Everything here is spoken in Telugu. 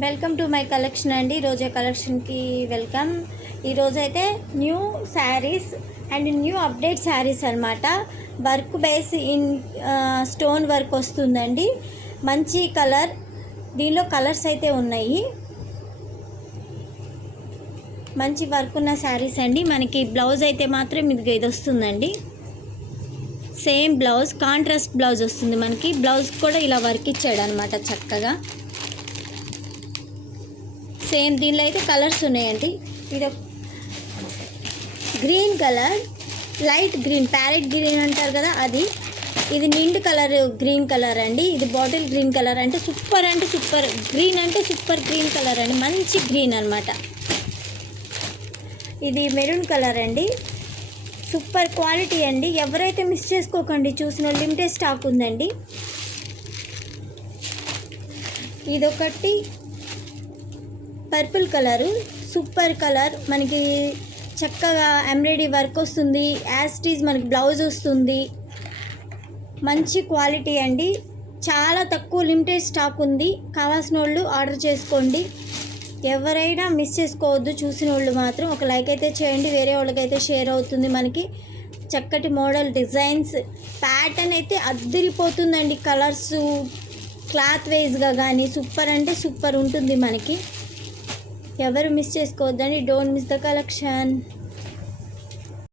వెల్కమ్ టు మై కలెక్షన్ అండి. రోజే కలెక్షన్కి వెల్కమ్. ఈరోజైతే new saris and new update saris అనమాట. Work base in stone work వస్తుందండి. మంచి కలర్, దీనిలో కలర్స్ అయితే ఉన్నాయి. మంచి వర్క్ ఉన్న శారీస్ అండి. మనకి బ్లౌజ్ అయితే మాత్రం ఇది వస్తుందండి. సేమ్ బ్లౌజ్, కాంట్రాస్ట్ బ్లౌజ్ వస్తుంది మనకి. బ్లౌజ్ కూడా ఇలా వర్క్ ఇచ్చాడు అనమాట చక్కగా. సేమ్ దీనిలో అయితే కలర్స్ ఉన్నాయండి. ఇది green colour, light green, parrot green అంటారు కదా అది. ఇది నిండు కలర్ గ్రీన్ కలర్ అండి. ఇది బాటిల్ గ్రీన్ కలర్ అంటే సూపర్ గ్రీన్ అంటే సూపర్ గ్రీన్ కలర్ అండి. మంచి గ్రీన్ అనమాట. ఇది మెరూన్ కలర్ అండి. సూపర్ క్వాలిటీ అండి. ఎవరైతే మిస్ చేసుకోకండి, చూసిన లిమిటెడ్ స్టాక్ ఉందండి. ఇదొకటి పర్పుల్ కలరు, సూపర్ కలర్. మనకి చక్కగా ఎంబ్రాయిడరీ వర్క్ వస్తుంది. యాస్టీజ్ మనకి బ్లౌజ్ వస్తుంది. మంచి క్వాలిటీ అండి. చాలా తక్కువ లిమిటెడ్ స్టాక్ ఉంది. కావాల్సిన వాళ్ళు ఆర్డర్ చేసుకోండి. ఎవరైనా మిస్ చేసుకోవద్దు. చూసిన వాళ్ళు మాత్రం ఒక లైక్ అయితే చేయండి. వేరే వాళ్ళకైతే షేర్ అవుతుంది. మనకి చక్కటి మోడల్ డిజైన్స్, ప్యాటర్న్ అయితే అద్దరిపోతుందండి. కలర్సు క్లాత్ వైజ్గా కానీ సూపర్ అంటే సూపర్ ఉంటుంది మనకి. ఎవరు మిస్ చేసుకోవద్దండి. Don't miss the collection.